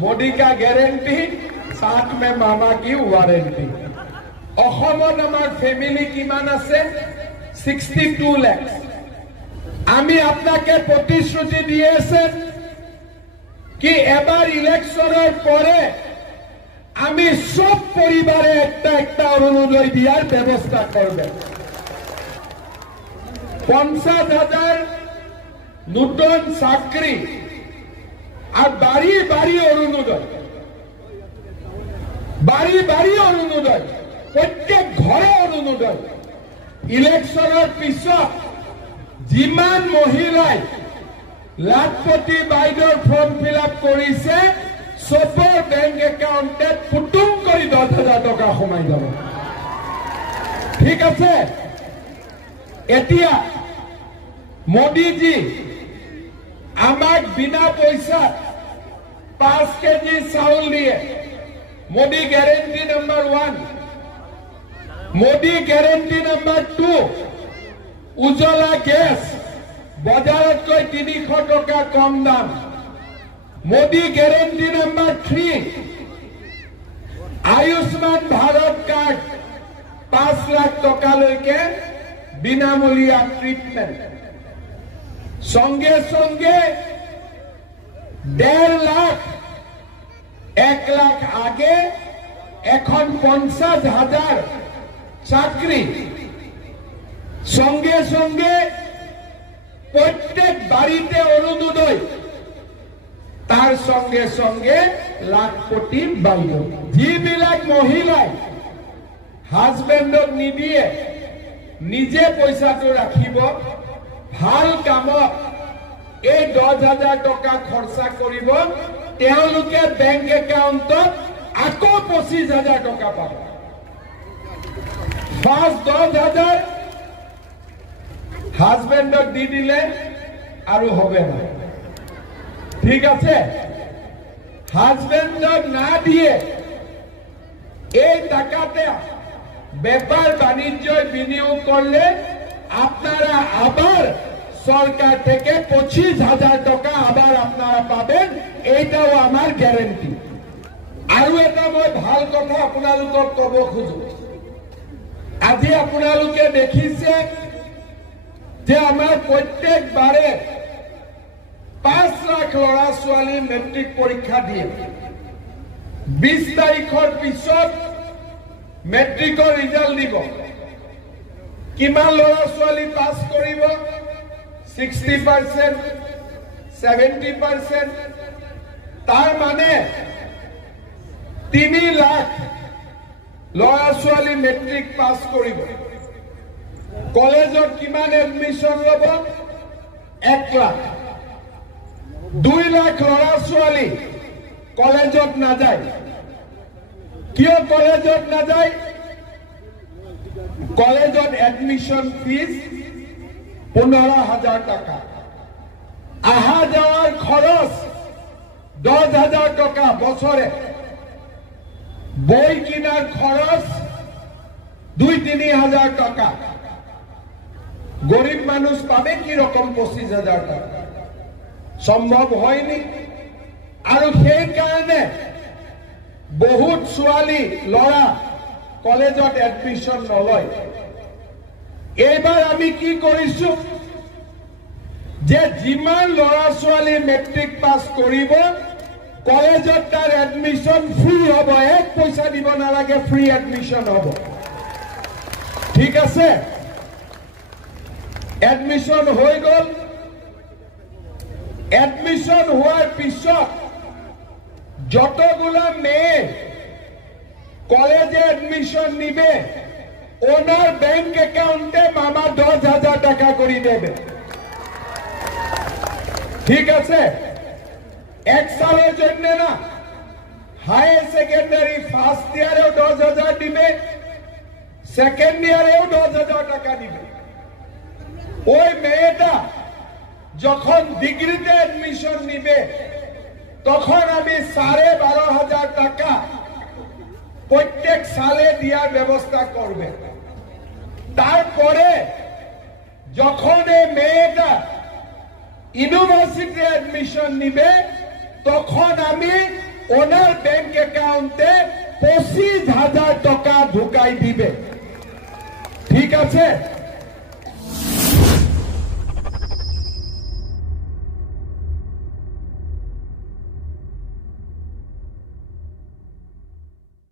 मोदी का गारंटी, साथ में मामा की वारंटी। অসমত আমাৰ ফ্যামিলি কিমান আছে 62 লাখ। আমি আপনাকে প্রতিশ্রুতি দিয়েছে কি এবার ইলেকশনের পরে আমি সব পরিবারে একটা একটা অরুণোদয় দেওয়ার ব্যবস্থা করবেন। 50,000 নতুন চাকরি আর বাড়ি বাড়ি অরুণোদয়, বাড়ি বাড়ি অরুণোদয়, প্রত্যেক ঘরে অরুণোদয়। ইলেকশনের পিছত যিমান মহিলাই লাখপতি বাইদেউৰ ফৰ্ম ফিল আপ কৰিছে সবৰ বেংক একাউণ্টে পুটুং কৰি 10,000 টকা সোমাই যাব। ঠিক আছে, এতিয়া মোদীজী আমাক বিনা পইচাত 5 কেজি চাউল দিয়ে। Modi guarantee number 1। Modi guarantee number 2, Ujjwala gas বজাৰতকৈ 300 টকা কম দাম। মোদী গ্যাৰেন্টি নাম্বাৰ 3, আয়ুষ্মান ভাৰত কাৰ্ড 5 লাখ টকালৈকে বিনামূলীয়া ট্রিটমেন্ট। সঙ্গে সঙ্গে 1.5 লাখ 1 লাখ আগে এখন 50,000 চাকরি। সঙ্গে সঙ্গে প্রত্যেক বাড়িতে অরুণোদয়, তার সঙ্গে সঙ্গে লাখপতি বাইদেউ। যিবিলাক মহিলাই হাজবেন্ডক নিদিয়ে নিজে পইচাটো রাখিব, ভাল কামত এই 10,000 টকা খরচা কৰিব, তেওঁলোকে বেংক একাউণ্টত আকৌ 25,000 টকা পাব। ফাৰ্স্ট 10,000 হাজবেন্ডক দি দিলে আৰু হবে না। ঠিক আছে, হাজবেন্ডক না দিয়ে এই টাকাতে ব্যাপার বাণিজ্য বিনিয়োগ করলে আপনারা আবার সরকার থেকে 25,000 টাকা আবার আপনারা পাবেন। এইটাও আমার গ্যারেন্টি। আৰু এটা মই ভাল কথা আপোনালোকক কব খুঁজো। আজি আপোনালোকে দেখিছে যে আমাৰ প্ৰত্যেকবাৰে 5 লাখ ল'ৰা ছোৱালী মেট্ৰিক পৰীক্ষা দিয়ে। 20 তাৰিখৰ পিছত মেট্ৰিকৰ ৰিজাল্ট দিব। কিমান ল'ৰা ছোৱালী পাছ কৰিব? 60%, 70%। তাৰ মানে 3 লাখ ল'ৰা ছোৱালী মেট্ৰিক পাছ কৰিব। কলেজত কিমান এডমিশন ল'ব? 1 লাখ। 2 লাখ ল'ৰা ছোৱালী কলেজত নাযায়। কিয় কলেজত নাযায়? কলেজত এডমিশন ফিজ 15,000 টাকা, আহা যাওয়ার খরচ 10,000 টাকা বছরে, বই কিনার খরচ 2-3 হাজার টাকা। গরিব মানুষ পাবে কি রকম 25,000 টাকা? সম্ভব হয়নি। আর সেই কারণে বহুত ছোৱালী লৰা কলেজত এডমিশন নলয়। এইবাৰ আমি কি কৰিছো যে যিমান লৰা ছোৱালী মেট্ৰিক পাছ কৰিব কলেজত তাৰ এডমিশন ফ্ৰী হ'ব। 1 পইচা দিব নালাগে, ফ্ৰী এডমিশন হ'ব। ঠিক আছে, এডমিশন হৈ গল। এডমিশন হোৱাৰ পিছত যতগুলা মেয়ে কলেজে এডমিশন নিবে ওনার ব্যাংক অ্যাকাউন্টে মামা 10,000 টাকা করে দেবে। ঠিক আছে, 1 সালের জন্য না, হায়ার সেকেন্ডারি ফার্স্ট ইয়ারেও 10,000 দিবে, সেকেন্ড ইয়ারেও 10,000 টাকা দিবে। ওই মেয়েটা যখন ডিগ্রিতে এডমিশন নিবে তখন আমি 12,500 টাকা প্রত্যেক সালে দেওয়ার ব্যবস্থা করবে। তারপরে যখন এই মেয়েটা ইউনিভার্সিটি এডমিশন নিবে তখন আমি ওনার ব্যাংক অ্যাকাউন্টে 25,000 টাকা ঢুকাই দিবে। ঠিক আছে?